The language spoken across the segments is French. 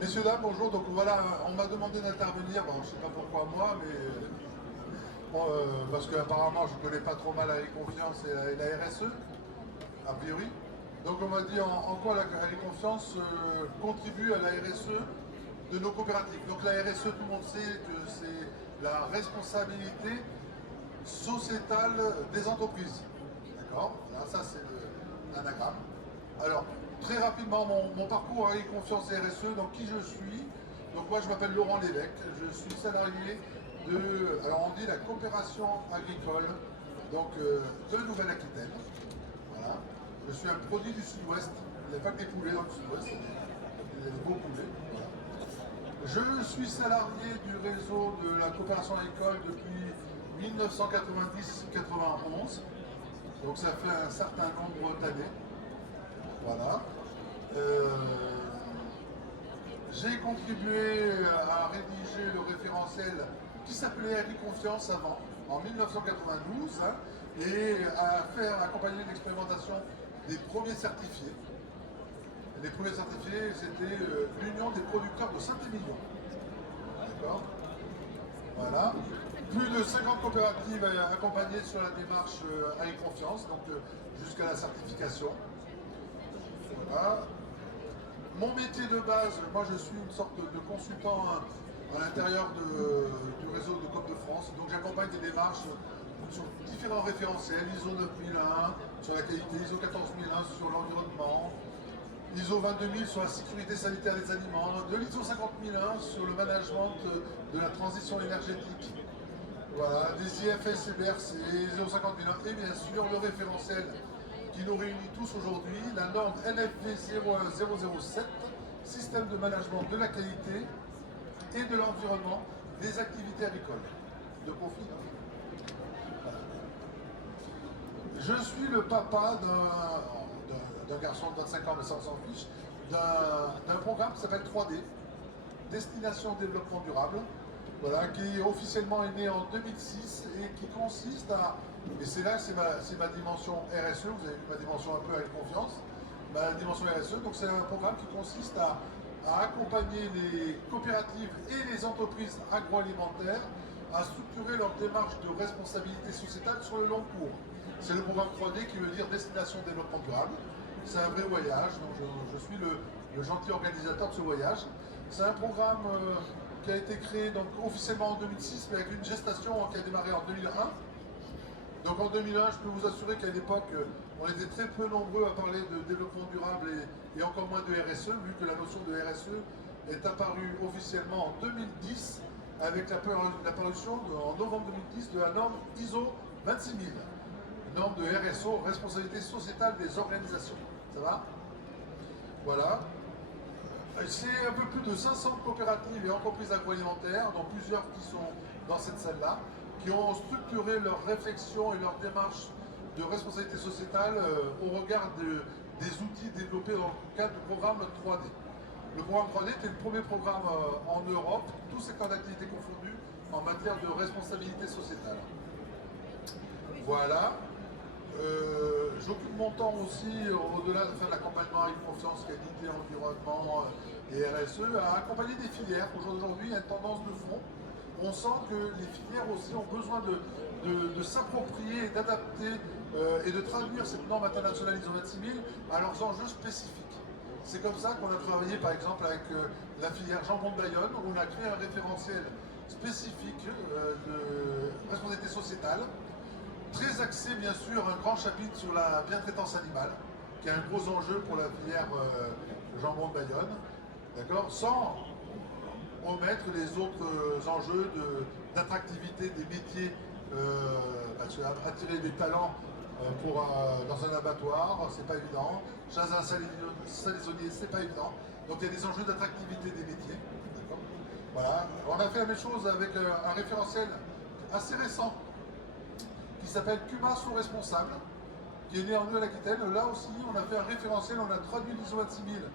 Messieurs, dames, bonjour. Donc voilà, on m'a demandé d'intervenir. Bon, je ne sais pas pourquoi moi, mais bon, parce qu'apparemment je ne connais pas trop mal avec confiance et la RSE, a priori. Donc on m'a dit en quoi la confiance contribue à la RSE de nos coopératives. Donc la RSE, tout le monde sait que c'est la responsabilité sociétale des entreprises. D'accord. Là, ça c'est l'anagramme. Alors, très rapidement, mon parcours avec confiance et RSE, donc qui je suis. Donc moi je m'appelle Laurent Lévesque, je suis salarié de, alors on dit la coopération agricole, donc de Nouvelle-Aquitaine. Voilà. Je suis un produit du sud-ouest, il n'y a pas que des poulets dans le sud-ouest, il y a des beaux poulets. Voilà. Je suis salarié du réseau de la coopération agricole depuis 1990-91, donc ça fait un certain nombre d'années. Voilà. J'ai contribué à rédiger le référentiel qui s'appelait Agri-Confiance avant, en 1992, hein, et à faire accompagner l'expérimentation des premiers certifiés. Les premiers certifiés, c'était l'Union des producteurs de Saint-Émilion. D'accord. Voilà. Plus de 50 coopératives accompagnées sur la démarche Agri-Confiance, donc jusqu'à la certification. Voilà. Mon métier de base, moi je suis une sorte de consultant à l'intérieur du réseau de Côte de France. Donc j'accompagne des démarches sur différents référentiels, ISO 9001 sur la qualité, ISO 14001 sur l'environnement, ISO 22000 sur la sécurité sanitaire des aliments, de l'ISO 50001 sur le management de la transition énergétique. Voilà, des IFS et BRC, ISO 50001 et bien sûr le référentiel qui nous réunit tous aujourd'hui, la norme NFV 01007, système de management de la qualité et de l'environnement des activités agricoles. De profit, hein. Je suis le papa d'un garçon de 25 ans, mais ça on s'en fiche, d'un programme qui s'appelle 3D, Destination Développement Durable, voilà, qui officiellement est né en 2006 et qui consiste à, et c'est là, c'est ma dimension RSE, vous avez vu ma dimension un peu avec confiance, ma dimension RSE, donc c'est un programme qui consiste à accompagner les coopératives et les entreprises agroalimentaires à structurer leur démarche de responsabilité sociétale sur le long cours. C'est le programme 3D qui veut dire Destination Développement Durable. C'est un vrai voyage, donc je suis le gentil organisateur de ce voyage. C'est un programme qui a été créé donc, officiellement en 2006, mais avec une gestation qui a démarré en 2001. Donc en 2001, je peux vous assurer qu'à l'époque, on était très peu nombreux à parler de développement durable et encore moins de RSE, vu que la notion de RSE est apparue officiellement en 2010 avec l'apparition en novembre 2010 de la norme ISO 26000, norme de RSO, responsabilité sociétale des organisations. Ça va? Voilà. C'est un peu plus de 500 coopératives et entreprises agroalimentaires, dont plusieurs qui sont dans cette salle-là, qui ont structuré leur réflexion et leur démarche de responsabilité sociétale au regard des outils développés dans le cadre du programme 3D. Le programme 3D était le premier programme en Europe, tous secteurs d'activité confondus, en matière de responsabilité sociétale. Voilà. J'occupe mon temps aussi, au-delà de faire l'accompagnement avec confiance, qualité, environnement et RSE, à accompagner des filières. Aujourd'hui, il y a une tendance de fond. On sent que les filières aussi ont besoin de s'approprier et d'adapter et de traduire cette norme internationale ISO 26000 à leurs enjeux spécifiques. C'est comme ça qu'on a travaillé par exemple avec la filière jambon de Bayonne, où on a créé un référentiel spécifique de responsabilité sociétale, très axé bien sûr, un grand chapitre sur la bientraitance animale, qui est un gros enjeu pour la filière jambon de Bayonne, d'accord, sans omettre les autres enjeux d'attractivité des métiers, parce que attirer des talents dans un abattoir, c'est pas évident, chez un salaisonnier, c'est pas évident, donc il y a des enjeux d'attractivité des métiers, d'accord. Voilà, on a fait la même chose avec un référentiel assez récent, qui s'appelle Cumas sous responsable, qui est né en Nouvelle-Aquitaine. Là aussi, on a fait un référentiel, on a traduit l'ISO 26000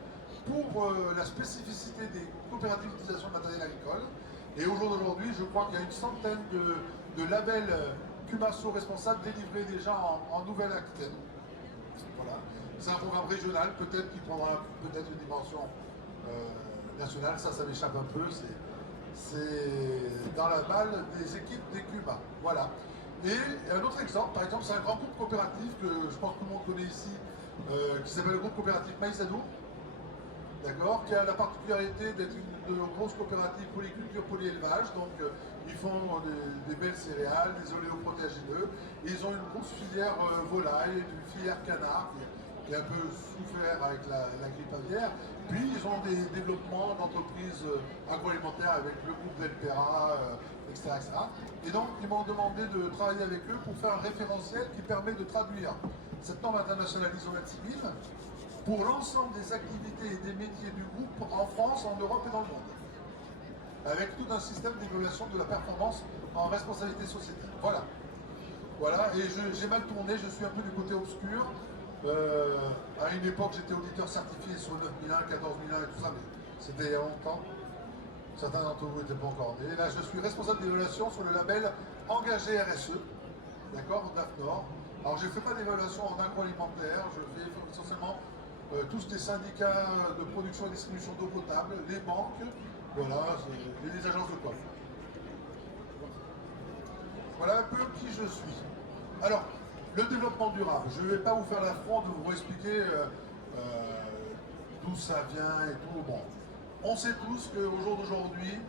pour la spécificité des coopératives d'utilisation de matériel agricole. Et au jour d'aujourd'hui, je crois qu'il y a une centaine de labels Cumas sous responsable délivrés déjà en Nouvelle-Aquitaine. Voilà. C'est un programme régional, peut-être qui prendra peut-être une dimension national, ça m'échappe un peu, c'est dans la balle des équipes des Cuba. Voilà. Et un autre exemple, par exemple, c'est un grand groupe coopératif que je pense que tout le monde connaît ici, qui s'appelle le groupe coopératif Maïsadou, d'accord, qui a la particularité d'être une grosse coopérative polyculture, polyélevage, donc ils font des belles céréales, des oléoprotéagineux, et ils ont une grosse filière volaille, une filière canard, qui a un peu souffert avec la grippe aviaire, puis ils ont des développements d'entreprises agroalimentaires avec le groupe Delpera, etc., etc. Et donc ils m'ont demandé de travailler avec eux pour faire un référentiel qui permet de traduire cette norme internationale ISO 26000 pour l'ensemble des activités et des métiers du groupe en France, en Europe et dans le monde. Avec tout un système d'évaluation de la performance en responsabilité sociétale. Voilà. Voilà, et j'ai mal tourné, je suis un peu du côté obscur. À une époque, j'étais auditeur certifié sur 9001, 14001 et tout ça, mais c'était il y a longtemps. Certains d'entre vous n'étaient pas encore nés. Là, je suis responsable d'évaluation sur le label Engagé RSE, d'accord, d'AFNOR. Alors, je ne fais pas d'évaluation en agroalimentaire, je fais essentiellement tous les syndicats de production et distribution d'eau potable, les banques, voilà, les agences de coiffure. Voilà un peu qui je suis. Alors, le développement durable, je ne vais pas vous faire l'affront de vous expliquer d'où ça vient et tout. Bon, on sait tous qu'au jour d'aujourd'hui,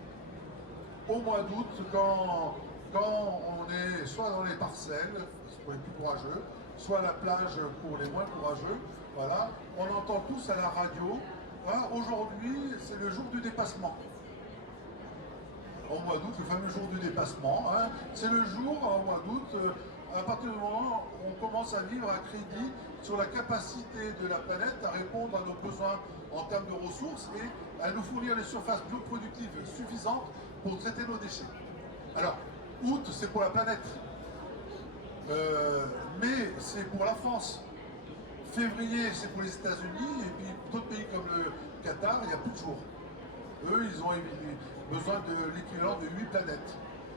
au mois d'août, quand on est soit dans les parcelles, pour les plus courageux, soit à la plage pour les moins courageux, voilà, on entend tous à la radio, voilà, aujourd'hui c'est le jour du dépassement. Au mois d'août, le fameux jour du dépassement, hein, c'est le jour, au mois d'août, à partir du moment où on commence à vivre à crédit sur la capacité de la planète à répondre à nos besoins en termes de ressources et à nous fournir les surfaces bioproductives suffisantes pour traiter nos déchets. Alors, août, c'est pour la planète, mai, c'est pour la France, février, c'est pour les États-Unis, et puis d'autres pays comme le Qatar, il n'y a plus de jours. Eux, ils ont besoin de l'équivalent de 8 planètes.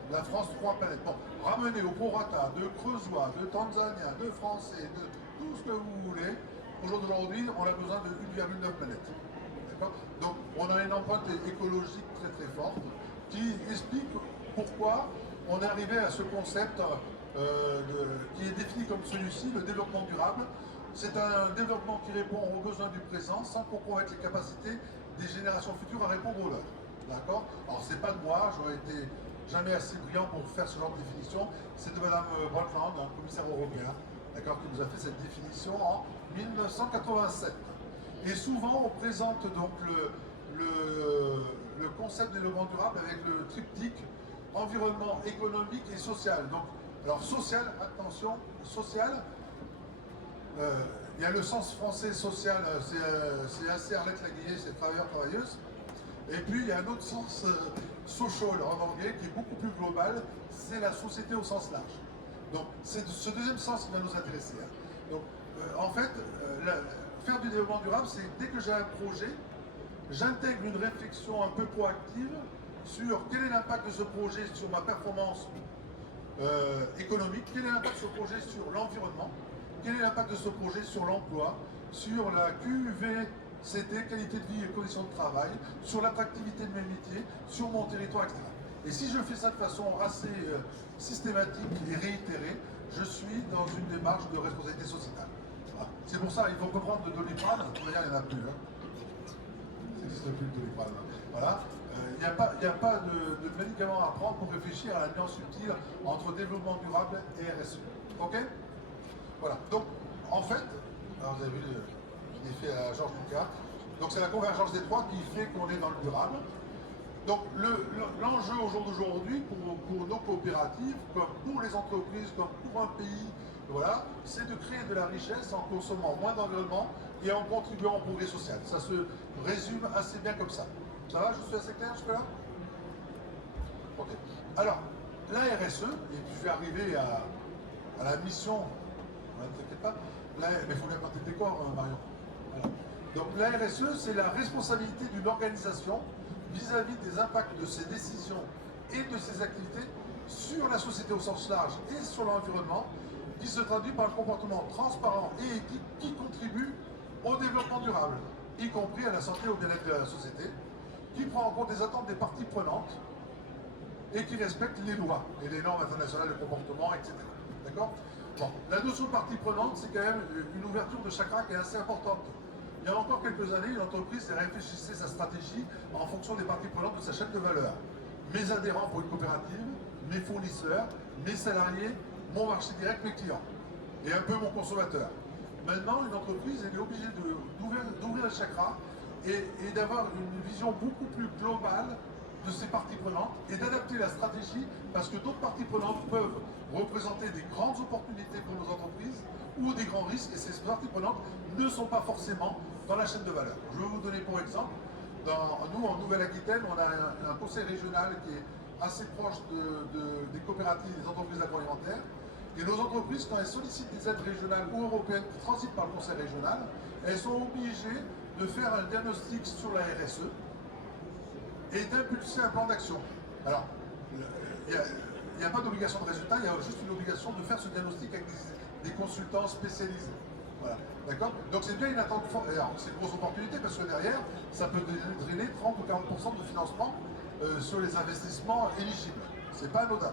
La France, 3 planètes. Bon, ramenez au prorata de Creusois, de Tanzaniens, de Français, de tout ce que vous voulez. Aujourd'hui, on a besoin de 1,9 planètes. D'accord? Donc, on a une empreinte écologique très très forte qui explique pourquoi on est arrivé à ce concept qui est défini comme celui-ci, le développement durable. C'est un développement qui répond aux besoins du présent sans compromettre les capacités des générations futures à répondre aux leurs. D'accord? Alors, c'est pas de moi, j'aurais été jamais assez brillant pour faire ce genre de définition. C'est de Madame Brundtland, un commissaire européen, d'accord, qui nous a fait cette définition en 1987. Et souvent, on présente donc le concept de développement durable avec le triptyque environnement, économique et social. Donc, alors social, attention, social, il y a le sens français social, c'est assez Arlette Laguillet, c'est travailleur, travailleuse. Et puis il y a un autre sens social en anglais qui est beaucoup plus global, c'est la société au sens large. Donc c'est ce deuxième sens qui va nous intéresser. Hein. Donc en fait, faire du développement durable, c'est dès que j'ai un projet, j'intègre une réflexion un peu proactive sur quel est l'impact de ce projet sur ma performance économique, quel est l'impact de ce projet sur l'environnement, quel est l'impact de ce projet sur l'emploi, sur la QVCT, qualité de vie et conditions de travail, sur l'attractivité de mes métiers, sur mon territoire, etc. Et si je fais ça de façon assez systématique et réitérée, je suis dans une démarche de responsabilité sociétale. Voilà. C'est pour ça qu'il faut comprendre de Doliprane, il n'y en a plus. Hein. Ça n'existe plus de Doliprane. Voilà. Il n'y a pas de médicaments à prendre pour réfléchir à la nuance subtile entre développement durable et RSE. Ok? Voilà. Donc, en fait, alors vous avez vu l'effet à Georges Lucas. Donc, c'est la convergence des trois qui fait qu'on est dans le durable. Donc, l'enjeu au jour d'aujourd'hui pour nos coopératives, comme pour les entreprises, comme pour un pays, voilà, c'est de créer de la richesse en consommant moins d'environnement et en contribuant au progrès social. Ça se résume assez bien comme ça. Ça va, je suis assez clair jusque-là? Ok. Alors, la RSE, et puis je vais arriver à la mission, ne t'inquiète pas, mais il faut bien porter le décor, Marion. Voilà. Donc la RSE, c'est la responsabilité d'une organisation vis-à-vis des impacts de ses décisions et de ses activités sur la société au sens large et sur l'environnement, qui se traduit par un comportement transparent et éthique qui contribue au développement durable, y compris à la santé et au bien-être de la société, qui prend en compte les attentes des parties prenantes et qui respecte les lois et les normes internationales de comportement, etc. D'accord? Bon, la notion de partie prenante, c'est quand même une ouverture de chakra qui est assez importante. Il y a encore quelques années, une entreprise réfléchissait sa stratégie en fonction des parties prenantes de sa chaîne de valeur. Mes adhérents pour une coopérative, mes fournisseurs, mes salariés, mon marché direct, mes clients. Et un peu mon consommateur. Maintenant, une entreprise elle est obligée d'ouvrir le chakra et d'avoir une vision beaucoup plus globale de ces parties prenantes et d'adapter la stratégie parce que d'autres parties prenantes peuvent représenter des grandes opportunités pour nos entreprises ou des grands risques et ces parties prenantes ne sont pas forcément dans la chaîne de valeur. Je vais vous donner pour exemple, nous en Nouvelle-Aquitaine, on a un conseil régional qui est assez proche des coopératives et des entreprises agroalimentaires. Et nos entreprises, quand elles sollicitent des aides régionales ou européennes qui transitent par le conseil régional, elles sont obligées de faire un diagnostic sur la RSE et d'impulser un plan d'action. Alors, il n'y a pas d'obligation de résultat, il y a juste une obligation de faire ce diagnostic avec des consultants spécialisés. Voilà. D'accord? Donc c'est bien une attente forte. Alors, c'est une grosse opportunité parce que derrière, ça peut drainer 30 ou 40% de financement sur les investissements éligibles. C'est pas anodin.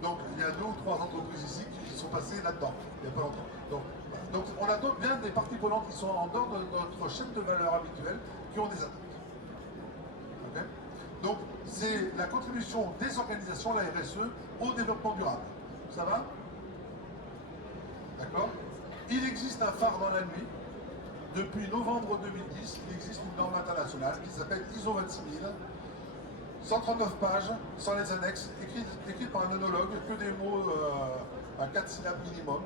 Donc il y a 2 ou 3 entreprises ici qui sont passées là-dedans, il n'y a pas longtemps. Donc on a bien des parties prenantes qui sont en dehors de notre chaîne de valeur habituelle, qui ont des attentes. Okay? Donc c'est la contribution des organisations, la RSE, au développement durable. Ça va? D'accord? Il existe un phare dans la nuit. Depuis novembre 2010, il existe une norme internationale qui s'appelle ISO 26000. 139 pages, sans les annexes, écrites par un œnologue, que des mots à 4 syllabes minimum,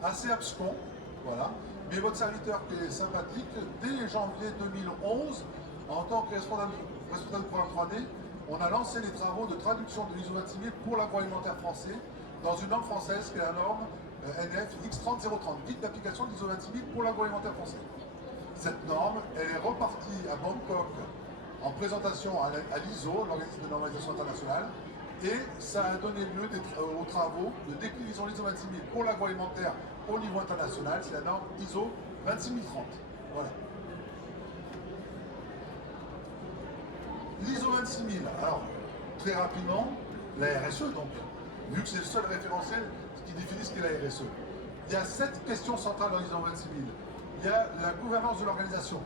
assez abscons, voilà. Mais votre serviteur qui est sympathique, dès janvier 2011, en tant que responsable du programme 3D, on a lancé les travaux de traduction de l'ISO 26000 pour l'agroalimentaire français, dans une norme française qui est la norme NF X30030, guide d'application de l'ISO 26000 pour l'agroalimentaire français. Cette norme, elle est repartie à Bangkok, en présentation à l'ISO, l'organisme de normalisation internationale, et ça a donné lieu aux travaux de déclinaison de l'ISO 26000 pour l'agroalimentaire au niveau international, c'est la norme ISO 26030. Voilà. L'ISO 26000, alors très rapidement, la RSE donc, vu que c'est le seul référentiel qui définit ce qu'est la RSE. Il y a 7 questions centrales dans l'ISO 26000. Il y a la gouvernance de l'organisation.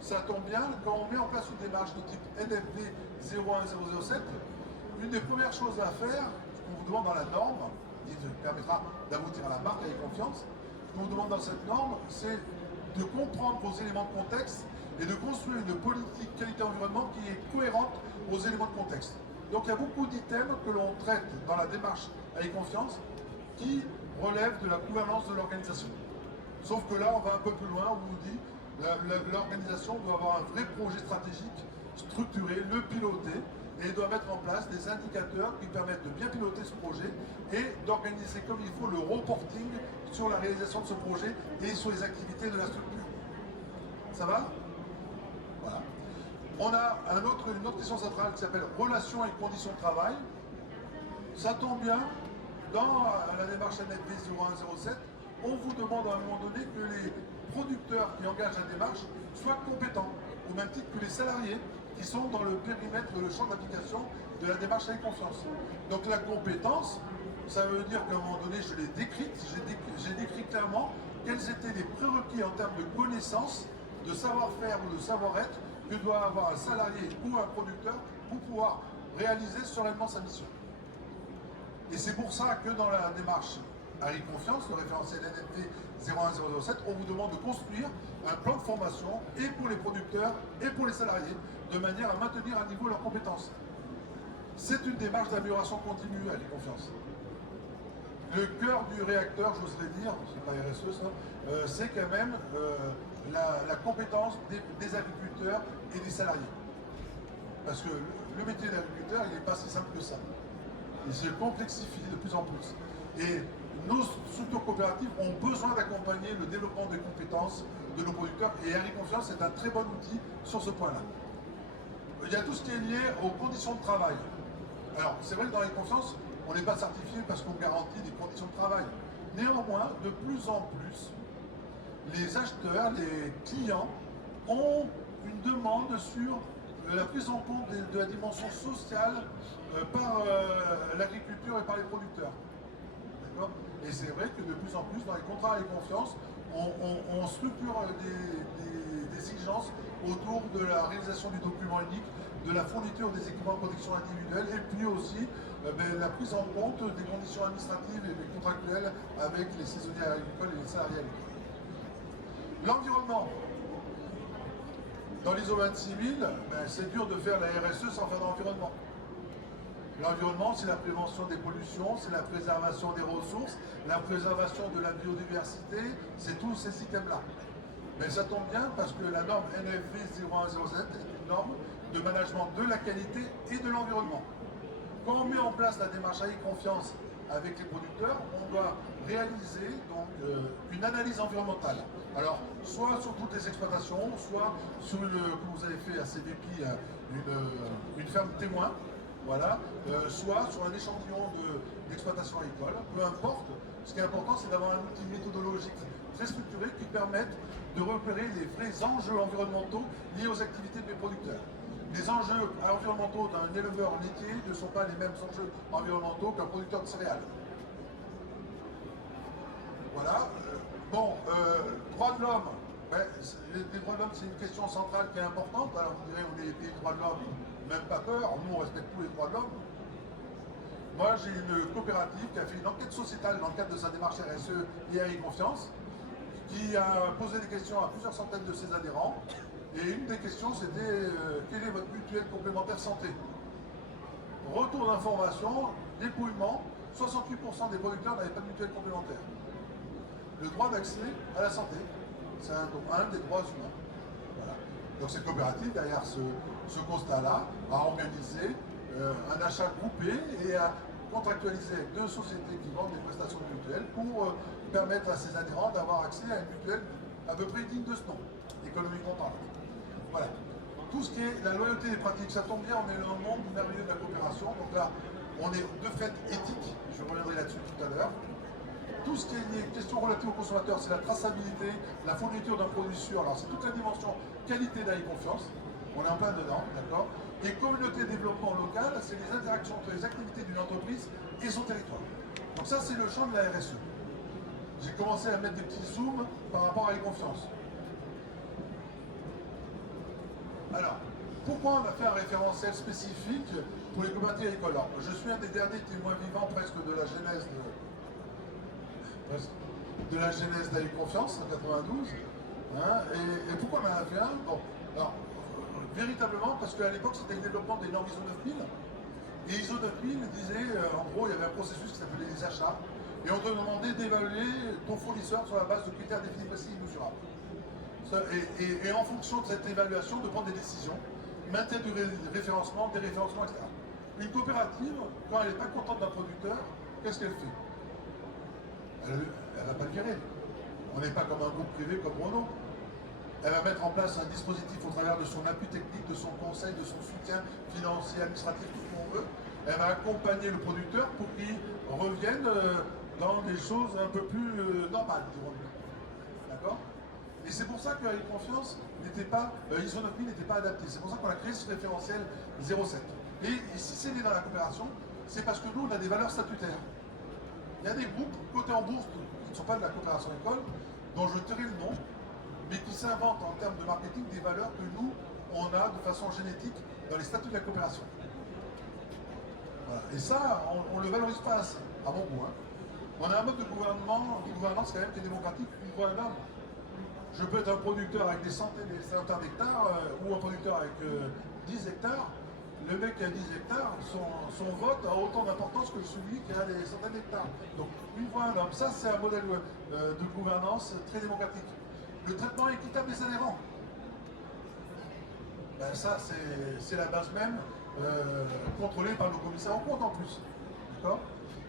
Ça tombe bien, quand on met en place une démarche de type NFV 01007, une des premières choses à faire, ce qu'on vous demande dans la norme, qui permettra d'aboutir à la marque avec confiance, ce qu'on vous demande dans cette norme, c'est de comprendre vos éléments de contexte et de construire une politique qualité-environnement qui est cohérente aux éléments de contexte. Donc il y a beaucoup d'items que l'on traite dans la démarche avec confiance qui relèvent de la gouvernance de l'organisation. Sauf que là, on va un peu plus loin, on nous dit l'organisation doit avoir un vrai projet stratégique, structuré, le piloter, et doit mettre en place des indicateurs qui permettent de bien piloter ce projet et d'organiser comme il faut le reporting sur la réalisation de ce projet et sur les activités de la structure. Ça va? Voilà. On a une autre question centrale qui s'appelle relations et conditions de travail. Ça tombe bien, dans la démarche NFV 0107, on vous demande à un moment donné que les producteurs qui engagent la démarche soient compétents, au même titre que les salariés qui sont dans le périmètre, le champ d'application de la démarche avec confiance. Donc la compétence, ça veut dire qu'à un moment donné, je l'ai décrite, j'ai décrit clairement quels étaient les prérequis en termes de connaissances, de savoir-faire ou de savoir-être que doit avoir un salarié ou un producteur pour pouvoir réaliser sereinement sa mission. Et c'est pour ça que dans la démarche avec confiance, le référentiel NFV 01007, on vous demande de construire un plan de formation et pour les producteurs et pour les salariés, de manière à maintenir à niveau leurs compétences. C'est une démarche d'amélioration continue avec confiance. Le cœur du réacteur, j'oserais dire, c'est pas RSE ça, c'est quand même la compétence des agriculteurs et des salariés. Parce que le métier d'agriculteur, il n'est pas si simple que ça. Il se complexifie de plus en plus. Et nos structures coopératives ont besoin d'accompagner le développement des compétences de nos producteurs et Harry Confiance est un très bon outil sur ce point-là. Il y a tout ce qui est lié aux conditions de travail. Alors, c'est vrai que dans Harry Confiance, on n'est pas certifié parce qu'on garantit des conditions de travail. Néanmoins, de plus en plus, les acheteurs, les clients ont une demande sur la prise en compte de la dimension sociale par l'agriculture et par les producteurs. Et c'est vrai que de plus en plus, dans les contrats et confiance, on structure des exigences autour de la réalisation du document unique, de la fourniture des équipements de protection individuelle et puis aussi la prise en compte des conditions administratives et contractuelles avec les saisonniers agricoles et les salariés agricoles. L'environnement. Dans l'ISO 26000, c'est dur de faire la RSE sans faire de l'environnement. L'environnement, c'est la prévention des pollutions, c'est la préservation des ressources, la préservation de la biodiversité, c'est tous ces systèmes-là. Mais ça tombe bien parce que la norme NFV 0107 est une norme de management de la qualité et de l'environnement. Quand on met en place la démarche AI Confiance avec les producteurs, on doit réaliser donc, une analyse environnementale. Alors, soit sur toutes les exploitations, soit sur, comme vous avez fait à CVP, une ferme témoin, voilà, soit sur un échantillon d'exploitation agricole, peu importe. Ce qui est important, c'est d'avoir un outil méthodologique très structuré qui permette de repérer les vrais enjeux environnementaux liés aux activités des producteurs. Les enjeux environnementaux d'un éleveur laitier ne sont pas les mêmes enjeux environnementaux qu'un producteur de céréales. Voilà. Bon, droits de l'homme. Les droits de l'homme, c'est une question centrale qui est importante. Alors vous direz, on est des droits de l'homme, même pas peur. Nous, on respecte tous les droits de l'homme. Moi, j'ai une coopérative qui a fait une enquête sociétale dans le cadre de sa démarche RSE et AI Confiance, qui a posé des questions à plusieurs centaines de ses adhérents. Et une des questions, c'était quelle est votre mutuelle complémentaire santé? Retour d'information, dépouillement, 68% des producteurs n'avaient pas de mutuelle complémentaire. Le droit d'accès à la santé, c'est un des droits humains. Voilà. Donc cette coopérative, derrière ce constat-là, a organisé un achat groupé et a contractualisé avec 2 sociétés qui vendent des prestations de mutuelles pour permettre à ses adhérents d'avoir accès à une mutuelle à peu près digne de ce nom, économiquement parlant. Voilà. Tout ce qui est la loyauté des pratiques, ça tombe bien, on est dans le monde merveilleux de la coopération, donc là, on est de fait éthique, je reviendrai là-dessus tout à l'heure. Tout ce qui est lié, question relative aux consommateurs, c'est la traçabilité, la fourniture d'un produit sûr. Alors c'est toute la dimension qualité d'AI Confiance, on est en plein dedans, d'accord. Et communauté de développement local, c'est les interactions entre les activités d'une entreprise et son territoire. Donc ça, c'est le champ de la RSE. J'ai commencé à mettre des petits zooms par rapport à AI Confiance. Alors, pourquoi on a fait un référentiel spécifique pour les coopératives agricoles? Alors, je suis un des derniers témoins vivants presque de la genèse d'AI Confiance en 92. Hein, et pourquoi on en a fait un? Bon, alors, véritablement, parce qu'à l'époque, c'était le développement des normes ISO 9000. Et ISO 9000 disait, en gros, il y avait un processus qui s'appelait les achats. Et on te demandait d'évaluer ton fournisseur sur la base de critères définis, précis et mesurables. Et en fonction de cette évaluation, de prendre des décisions, maintien du référencement, des référencements, etc. Une coopérative, quand elle n'est pas contente d'un producteur, qu'est-ce qu'elle fait? Elle ne va pas le virer. On n'est pas comme un groupe privé comme Renault. Elle va mettre en place un dispositif au travers de son appui technique, de son conseil, de son soutien financier, administratif, tout ce qu'on veut. Elle va accompagner le producteur pour qu'il revienne dans des choses un peu plus normales, dirons-nous. D'accord? Et c'est pour ça que AI Confiance n'était pas, ISO 9000 n'était pas adapté. C'est pour ça qu'on a créé ce référentiel 07. Et si c'est né dans la coopération, c'est parce que nous, on a des valeurs statutaires. Il y a des groupes cotés en bourse qui ne sont pas de la coopération école, dont je tairai le nom, mais qui s'inventent en termes de marketing des valeurs que nous, on a de façon génétique dans les statuts de la coopération. Voilà. Et ça, on ne le valorise pas assez, à mon goût. Hein. On a un mode de gouvernance quand même qui est démocratique, une voix un homme. Je peux être un producteur avec des centaines et des centaines d'hectares ou un producteur avec 10 hectares. Le mec qui a 10 hectares, son vote a autant d'importance que celui qui a des centaines d'hectares. Donc, une voix un homme, ça c'est un modèle de gouvernance très démocratique. Le traitement équitable des adhérents. Ben ça, c'est la base même, contrôlée par nos commissaires en compte en plus. D'accord?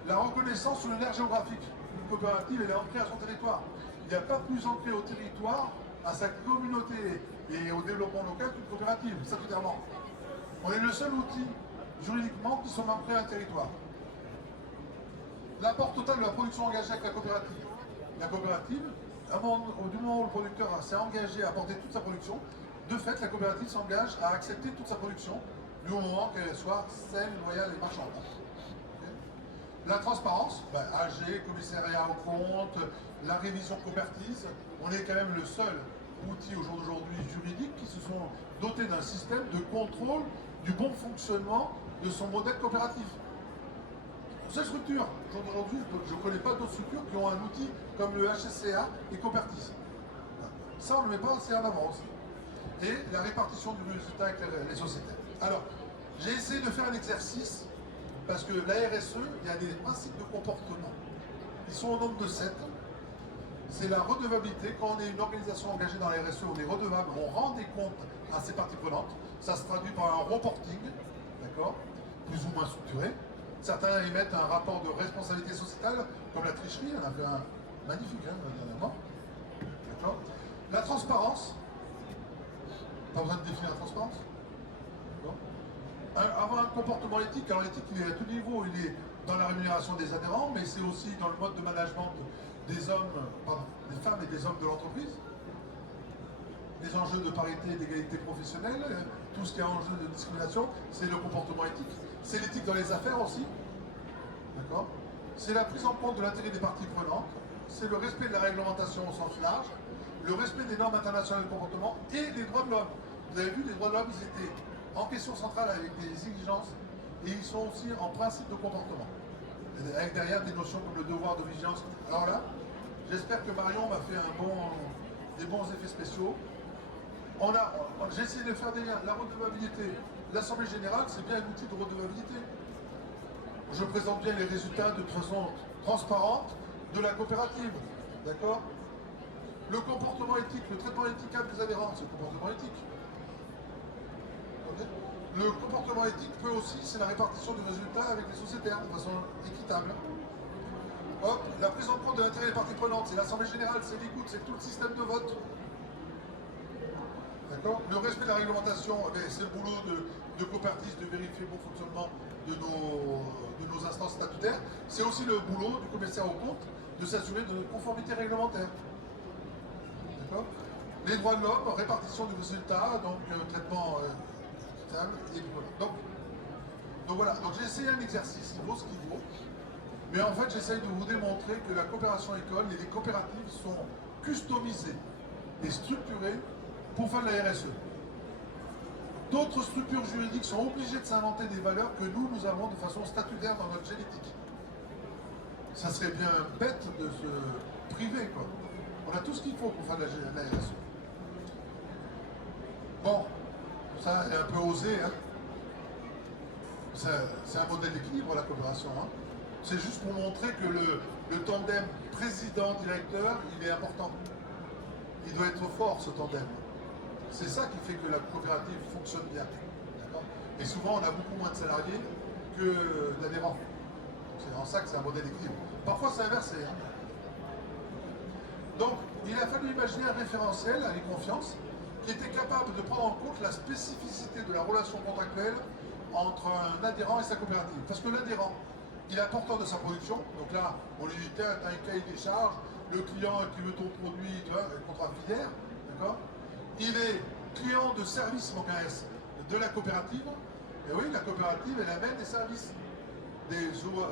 La reconnaissance sur le nerf géographique. Une coopérative, elle est ancrée à son territoire. Il n'y a pas plus ancré au territoire, à sa communauté et au développement local qu'une coopérative, statutairement. On est le seul outil juridiquement qui soit ancré à un territoire. L'apport total de la production engagée avec la coopérative. La coopérative, du moment où le producteur s'est engagé à apporter toute sa production, de fait, la coopérative s'engage à accepter toute sa production du moment qu'elle soit saine, loyale et marchande. Okay. La transparence, AG, commissariat aux comptes, la révision coopérative, on est quand même le seul outil au jour d'aujourd'hui juridique qui se sont dotés d'un système de contrôle du bon fonctionnement de son modèle coopératif. Cette structure, aujourd'hui, je ne connais pas d'autres structures qui ont un outil comme le HSCA et Copertis. Ça, on ne le met pas assez en avant aussi. Et la répartition du résultat avec les sociétés. Alors, j'ai essayé de faire un exercice, parce que la RSE, il y a des principes de comportement. Ils sont au nombre de 7. C'est la redevabilité. Quand on est une organisation engagée dans la RSE, on est redevable, on rend des comptes à ses parties prenantes. Ça se traduit par un reporting, d'accord, plus ou moins structuré. Certains émettent un rapport de responsabilité sociétale, comme la tricherie, on a fait un magnifique dernièrement. D'accord. La transparence, pas besoin de définir la transparence. Avoir un comportement éthique, alors l'éthique il est à tout niveau, il est dans la rémunération des adhérents, mais c'est aussi dans le mode de management des hommes, des femmes et des hommes de l'entreprise. Les enjeux de parité et d'égalité professionnelle, tout ce qui est enjeu de discrimination, c'est le comportement éthique. C'est l'éthique dans les affaires aussi. D'accord. C'est la prise en compte de l'intérêt des parties prenantes, c'est le respect de la réglementation au sens large, le respect des normes internationales de comportement et des droits de l'homme. Vous avez vu, les droits de l'homme, ils étaient en question centrale avec des exigences et ils sont aussi en principe de comportement. Avec derrière des notions comme le devoir de vigilance. Alors là, j'espère que Marion m'a fait des bons effets spéciaux. J'ai essayé de faire des liens. La redevabilité, l'Assemblée Générale, c'est bien un outil de redevabilité. Je présente bien les résultats de façon transparente de la coopérative. D'accord. Le comportement éthique, le traitement éthicable des adhérents, c'est le comportement éthique. Okay. Le comportement éthique peut aussi, c'est la répartition des résultats avec les sociétaires de façon équitable. Hop, la prise en compte de l'intérêt des parties prenantes, c'est l'Assemblée Générale, c'est l'écoute, c'est tout le système de vote. D'accord. Le respect de la réglementation, c'est le boulot de Copertis de vérifier le bon fonctionnement de nos instances statutaires. C'est aussi le boulot du commissaire aux comptes de s'assurer de notre conformité réglementaire. D'accord. Les droits de l'homme, répartition du résultat, donc traitement équitable, et voilà. Donc voilà, donc j'ai essayé un exercice, il vaut ce qu'il vaut. Mais en fait, j'essaye de vous démontrer que la coopération école et les coopératives sont customisées et structurées pour faire de la RSE. D'autres structures juridiques sont obligées de s'inventer des valeurs que nous avons de façon statutaire dans notre génétique. Ça serait bien bête de se priver, quoi. On a tout ce qu'il faut pour faire de la RSE. Bon, ça est un peu osé, hein. C'est un modèle d'équilibre, la coopération, hein. C'est juste pour montrer que le tandem président-directeur, il est important. Il doit être fort, ce tandem. C'est ça qui fait que la coopérative fonctionne bien. Et souvent, on a beaucoup moins de salariés que d'adhérents. C'est en ça que c'est un modèle d'équilibre. Parfois, c'est inversé. Hein. Donc, il a fallu imaginer un référentiel à confiance qui était capable de prendre en compte la spécificité de la relation contractuelle entre un adhérent et sa coopérative. Parce que l'adhérent, il est apporteur de sa production. Donc là, on lui dit, tiens, t'as un cahier des charges, le client qui veut ton produit, tu vois, le contrat filière, d'accord. Il est client de service, mon KS, de la coopérative. Et oui, la coopérative, elle amène des services, des OAD,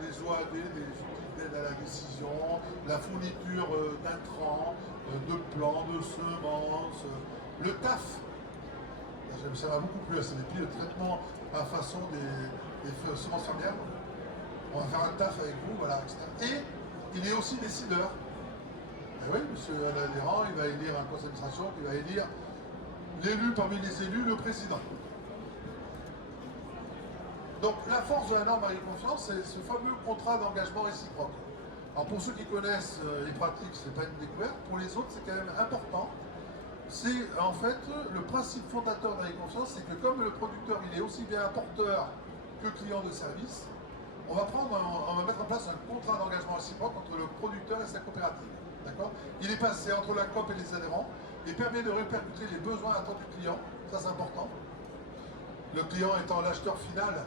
des outils d'aide à la décision, la fourniture d'intrants, de plans, de semences, le TAF. Ça m'a beaucoup plu, c'est le traitement à façon des semences familiales. On va faire un TAF avec vous, voilà, etc. Et il est aussi décideur. Et oui, monsieur l'adhérent, il va élire un conseil d'administration, il va élire l'élu parmi les élus, le président. Donc la force de la norme Marie Confiance, c'est ce fameux contrat d'engagement réciproque. Alors pour ceux qui connaissent les pratiques, c'est pas une découverte. Pour les autres, c'est quand même important. C'est en fait le principe fondateur de Marie Confiance, c'est que comme le producteur, il est aussi bien apporteur que client de service, on va mettre en place un contrat d'engagement réciproque entre le producteur et sa coopérative. D'accord. Il est passé entre la COP et les adhérents et permet de répercuter les besoins attendus du client. Ça, c'est important. Le client étant l'acheteur final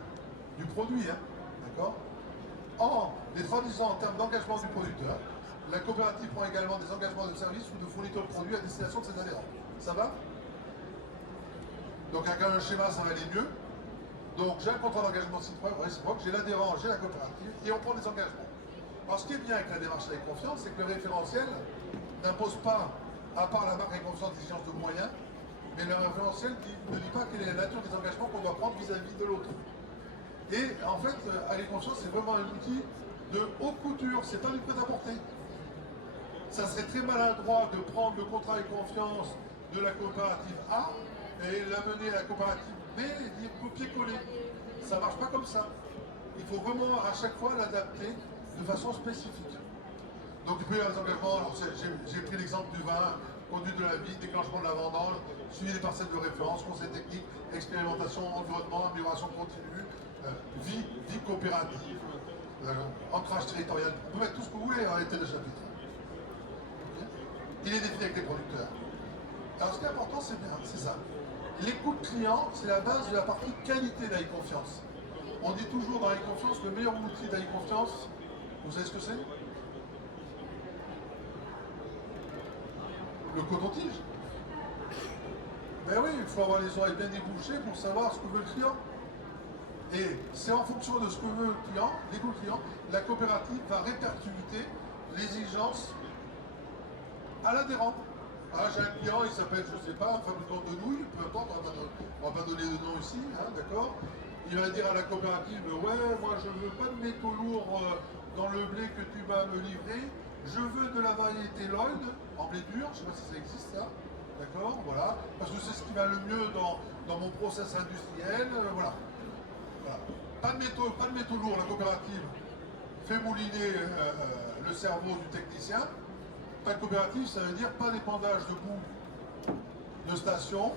du produit. Hein. D'accord. En les traduisant en termes d'engagement du producteur, la coopérative prend également des engagements de services ou de fourniteurs de produits à destination de ses adhérents. Ça va? Donc avec un schéma, ça va aller mieux. Donc j'ai un contrat d'engagement réciproque, j'ai l'adhérent, j'ai la coopérative, et on prend des engagements. Alors ce qui est bien avec la démarche avec confiance, c'est que le référentiel n'impose pas, à part la marque avec confiance, d'exigence de moyens, mais le référentiel ne dit pas quelle est la nature des engagements qu'on doit prendre vis-à-vis de l'autre. Et en fait, avec confiance, c'est vraiment un outil de haute couture, c'est pas du prêt-à-porter. Ça serait très maladroit de prendre le contrat avec confiance de la coopérative A et l'amener à la coopérative B et dire copier-coller. Ça ne marche pas comme ça. Il faut vraiment à chaque fois l'adapter de façon spécifique. Donc il peut y avoir des engagements, j'ai pris l'exemple du vin, conduite de la vie, déclenchement de la vendange, suivi des parcelles de référence, conseil technique, expérimentation, environnement, amélioration continue, vie coopérative, ancrage territorial. Vous pouvez mettre tout ce que vous voulez en tête de chapitre. Il est défini avec les producteurs. Alors ce qui est important, c'est bien, c'est ça. L'écoute client, c'est la base de la partie qualité d'AI-Confiance. On dit toujours dans AI-Confiance, le meilleur outil d'AI-Confiance, vous savez ce que c'est? Le coton-tige. Ben oui, il faut avoir les oreilles bien débouchées pour savoir ce que veut le client. Et c'est en fonction de ce que veut le client, l'écoute client, la coopérative va répercuter l'exigence à l'adhérent. Ah, j'ai un client, il s'appelle, je ne sais pas, un fabricant de nouilles, peu importe, on va pas donner de nom ici, hein, d'accord. Il va dire à la coopérative, ouais, moi je veux pas de métaux lourds dans le blé que tu vas me livrer, je veux de la variété Lloyd, en blé dur, je ne sais pas si ça existe ça, d'accord, voilà, parce que c'est ce qui va le mieux dans mon process industriel, voilà. Pas de métaux lourds, la coopérative fait mouliner le cerveau du technicien. Pas de coopérative, ça veut dire pas d'épandage de boue de station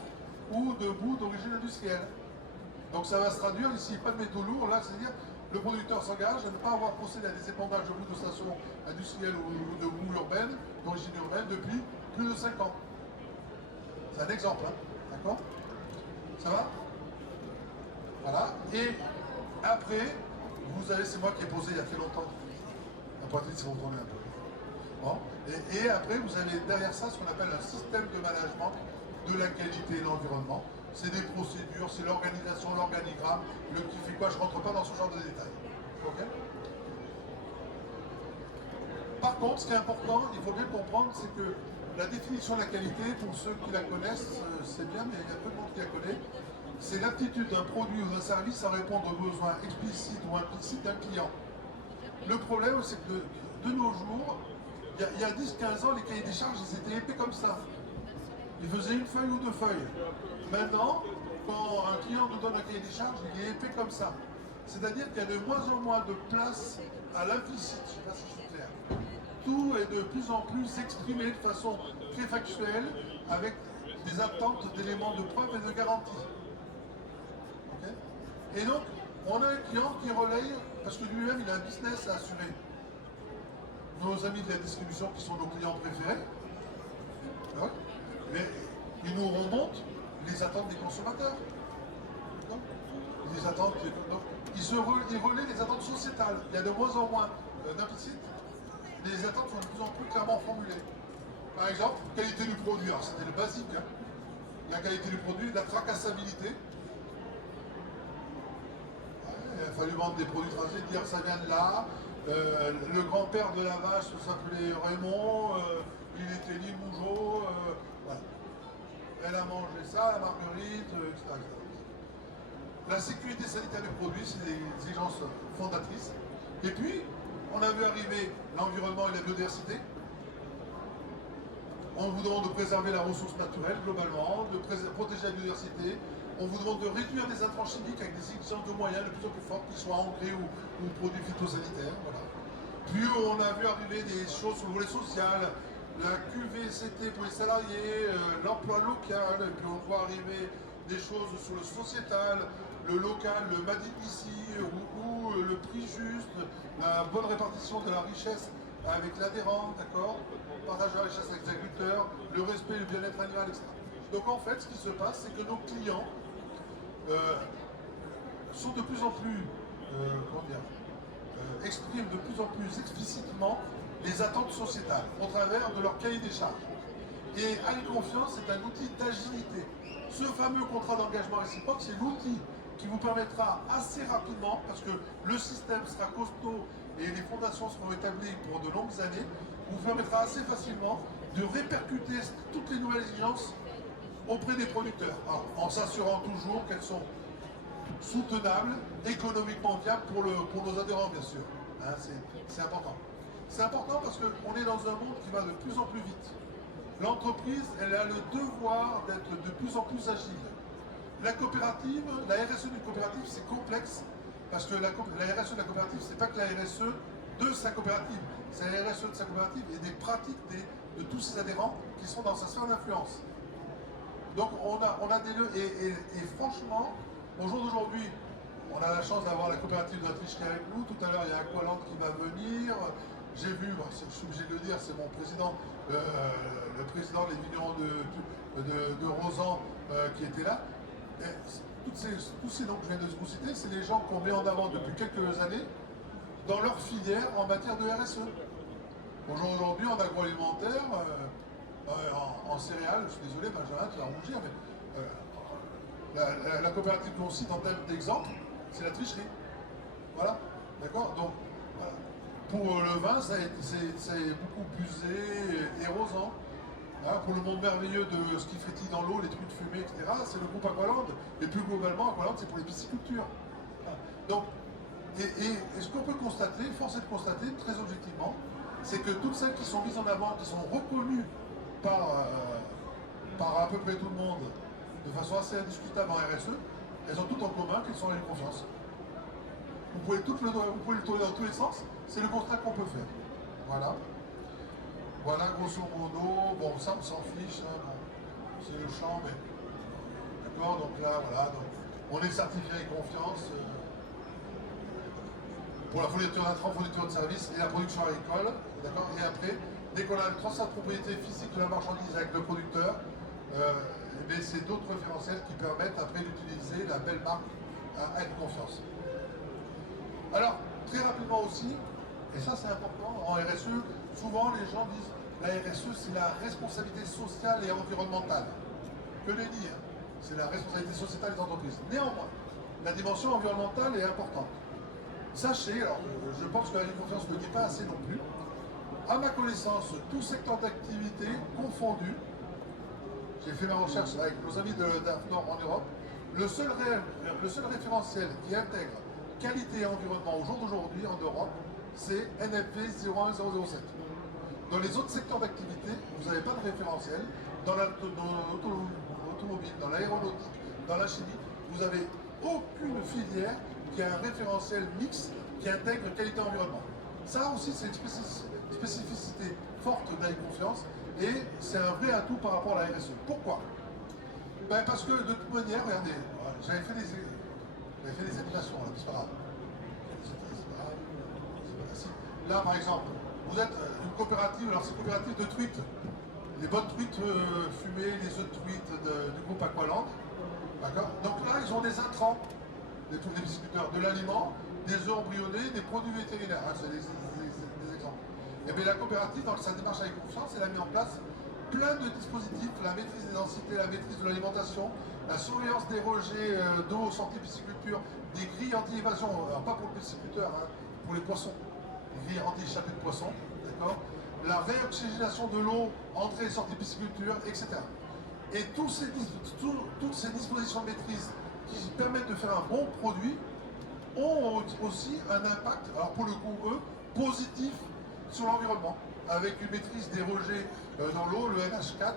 ou de boue d'origine industrielle. Donc ça va se traduire ici, pas de métaux lourds, là c'est-à-dire le producteur s'engage à ne pas avoir procédé à des épandages de boue de station industrielle ou de boue urbaine, d'origine urbaine, depuis plus de 5 ans. C'est un exemple, hein, d'accord? Ça va? Voilà. Et après, vous avez, c'est moi qui ai posé il y a très longtemps. La poitrine s'est retournée un peu. Bon. Et après, vous avez derrière ça ce qu'on appelle un système de management de la qualité et de l'environnement. C'est des procédures, c'est l'organisation, l'organigramme, le qui fait quoi. Je ne rentre pas dans ce genre de détails. Okay. Par contre, ce qui est important, il faut bien comprendre, c'est que la définition de la qualité, pour ceux qui la connaissent, c'est bien, mais il y a peu de monde qui la connaît. C'est l'aptitude d'un produit ou d'un service à répondre aux besoins explicites ou implicites d'un client. Le problème, c'est que de nos jours, il y a 10-15 ans, les cahiers des charges, ils étaient épais comme ça. Ils faisaient une feuille ou deux feuilles. Maintenant, quand un client nous donne un cahier des charges, il est épais comme ça. C'est-à-dire qu'il y a de moins en moins de place à l'implicite. Je ne sais pas si je suis clair. Tout est de plus en plus exprimé de façon très factuelle, avec des attentes d'éléments de preuve et de garantie. Et donc, on a un client qui relaye, parce que lui-même, il a un business à assurer. Nos amis de la distribution, qui sont nos clients préférés, ouais, mais ils nous remontent les attentes des consommateurs. Les attentes, donc, ils relaient les attentes sociétales. Il y a de moins en moins d'implicite. Les attentes sont de plus en plus clairement formulées. Par exemple, qualité du produit. Alors, c'était le basique. Hein. La qualité du produit, la traçabilité. Il a fallu vendre des produits tracés, dire ça vient de là. Le grand-père de la vache s'appelait Raymond, il était Limougeot, voilà. Elle a mangé ça, la marguerite, etc., etc. La sécurité sanitaire du produit, c'est des exigences fondatrices. Et puis, on a vu arriver l'environnement et la biodiversité. On vous demande de préserver la ressource naturelle globalement, de protéger la biodiversité. On vous demande de réduire les intrants chimiques avec des exigences de moyens de plus en plus fortes, qu'ils soient engrais ou produits phytosanitaires. Voilà. Puis on a vu arriver des choses sur le volet social, la QVCT pour les salariés, l'emploi local, et puis on voit arriver des choses sur le sociétal, le local, le Made in ici, ou le prix juste, la bonne répartition de la richesse avec l'adhérent, d'accord, partage de la richesse avec les agriculteurs, le respect du bien-être animal, etc. Donc en fait, ce qui se passe, c'est que nos clients sont de plus en plus, expriment de plus en plus explicitement les attentes sociétales au travers de leur cahier des charges. Et AI-Confiance est un outil d'agilité. Ce fameux contrat d'engagement réciproque, c'est l'outil qui vous permettra assez rapidement, parce que le système sera costaud et les fondations seront établies pour de longues années, vous permettra assez facilement de répercuter toutes les nouvelles exigences auprès des producteurs, en s'assurant toujours qu'elles sont soutenables, économiquement viables pour nos adhérents, bien sûr. Hein, c'est important. C'est important parce qu'on est dans un monde qui va de plus en plus vite. L'entreprise, elle a le devoir d'être de plus en plus agile. La coopérative, la RSE d'une coopérative, c'est complexe parce que la RSE de la coopérative, c'est pas que la RSE de sa coopérative, c'est la RSE de sa coopérative et des pratiques de tous ses adhérents qui sont dans sa sphère d'influence. Donc on a des lieux, et franchement, au jour d'aujourd'hui, on a la chance d'avoir la coopérative d'Autriche qui est avec nous. Tout à l'heure, il y a Aqualand qui va venir. J'ai vu, je suis obligé de le dire, c'est mon président, le président des vignerons de Rosan qui était là. Tous ces noms que je viens de vous citer, c'est des gens qu'on met en avant depuis quelques années dans leur filière en matière de RSE. Aujourd'hui, en agroalimentaire, en céréales, je suis désolé, Benjamin, tu vas rougir, mais la coopérative qu'on cite en termes d'exemple, c'est la tricherie. Voilà, d'accord. Donc, voilà. Pour le vin, c'est beaucoup busé et rosant. Hein, pour le monde merveilleux de ce qui frétille dans l'eau, les trucs fumés, etc., c'est le groupe Aqualand. Et plus globalement, Aqualand, c'est pour les piscicultures. Donc, et ce qu'on peut constater, force est de constater, très objectivement, c'est que toutes celles qui sont mises en avant, qui sont reconnues par à peu près tout le monde, de façon assez indiscutable en RSE, elles ont toutes en commun qu'elles sont à la confiance. Vous pouvez le tourner dans tous les sens, c'est le constat qu'on peut faire. Voilà. Voilà, grosso modo, bon, ça on s'en fiche, hein, bon, c'est le champ, mais. D'accord, donc là, voilà, donc, on est certifié avec confiance pour la fourniture d'intrants, fourniture de services et la production agricole, d'accord. Et après, dès qu'on a le transfert de propriété physique de la marchandise avec le producteur, c'est d'autres référentiels qui permettent après d'utiliser la belle marque avec confiance. Alors, très rapidement aussi, et ça c'est important, en RSE, souvent les gens disent la RSE c'est la responsabilité sociale et environnementale. Que les dire, c'est la responsabilité sociétale des entreprises. Néanmoins, la dimension environnementale est importante. Sachez, alors je pense que la confiance ne le dit pas assez non plus, à ma connaissance, tout secteur d'activité confondu, j'ai fait ma recherche avec nos amis d'Afnor en Europe, le seul référentiel qui intègre qualité et environnement au jour d'aujourd'hui en Europe, c'est NFV 01007. Dans les autres secteurs d'activité, vous n'avez pas de référentiel. Dans l'automobile, dans l'aéronautique, dans la chimie, vous n'avez aucune filière qui a un référentiel mixte qui intègre qualité et environnement. Ça aussi, c'est une spécificité forte d'AI Confiance et c'est un vrai atout par rapport à la RSE. Pourquoi? Ben parce que de toute manière, regardez, j'avais fait des animations, là, c'est pas grave. Là, par exemple, vous êtes une coopérative, alors c'est une coopérative de truites. Les bonnes truites fumées, les œufs de truites du groupe Aqualand. D'accord. Donc là, ils ont des intrants, des pisciculteurs, de l'aliment, des œufs embryonnés, des produits vétérinaires. Hein, c'est des exemples. Et bien la coopérative, dans sa démarche avec confiance, elle a mis en place plein de dispositifs, la maîtrise des densités, la maîtrise de l'alimentation, la surveillance des rejets d'eau sortie pisciculture, des grilles anti-évasion, alors pas pour le pisciculteur, hein, pour les poissons. Grilles anti-échappée de poissons, d'accord. La réoxygénation de l'eau, entrée et sortie pisciculture, etc. Et toutes ces dispositions de maîtrise qui permettent de faire un bon produit ont aussi un impact, alors pour le coup, eux, positif sur l'environnement, avec une maîtrise des rejets dans l'eau, le NH4,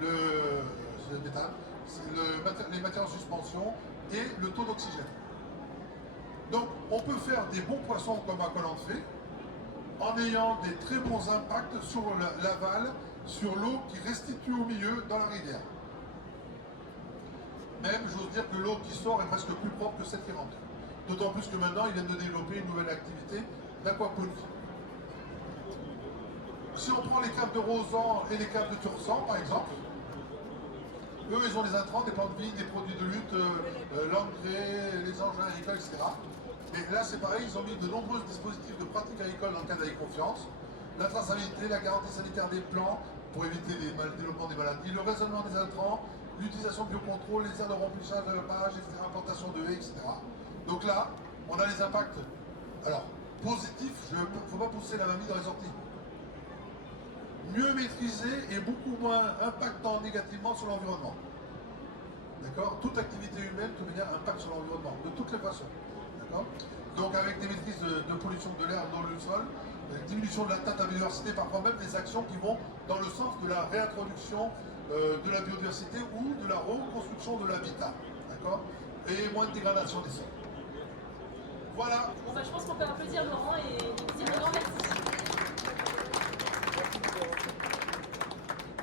le méthane, les matières en suspension et le taux d'oxygène. Donc on peut faire des bons poissons comme Aqualand fait, en ayant des très bons impacts sur l'aval, sur l'eau qui restitue au milieu dans la rivière. Même, j'ose dire que l'eau qui sort est presque plus propre que celle qui rentre. D'autant plus que maintenant, ils viennent de développer une nouvelle activité d'aquaponie. Si on prend les caves de Rosan et les caves de Tursan, par exemple, eux, ils ont des intrants, des plantes vives, des produits de lutte, l'engrais, les engins agricoles, etc. Et là, c'est pareil, ils ont mis de nombreux dispositifs de pratique agricole dans le cadre d'AI Confiance. La traçabilité, la garantie sanitaire des plants pour éviter le développement des maladies, le raisonnement des intrants, l'utilisation de biocontrôle, les aires de remplissage de la page, etc., implantation de haies, etc. Donc là, on a les impacts, alors, positifs, il ne faut pas pousser la mamie dans les orties. Mieux maîtrisé et beaucoup moins impactant négativement sur l'environnement. D'accord? Toute activité humaine, de toute manière, impacte sur l'environnement, de toutes les façons. D'accord? Donc avec des maîtrises de pollution de l'air dans le sol, diminution de l'atteinte à la biodiversité, parfois même des actions qui vont dans le sens de la réintroduction de la biodiversité ou de la reconstruction de l'habitat. D'accord? Et moins de dégradation des sols. Voilà. Bon, bah, je pense qu'on peut applaudir Laurent et dire un grand merci.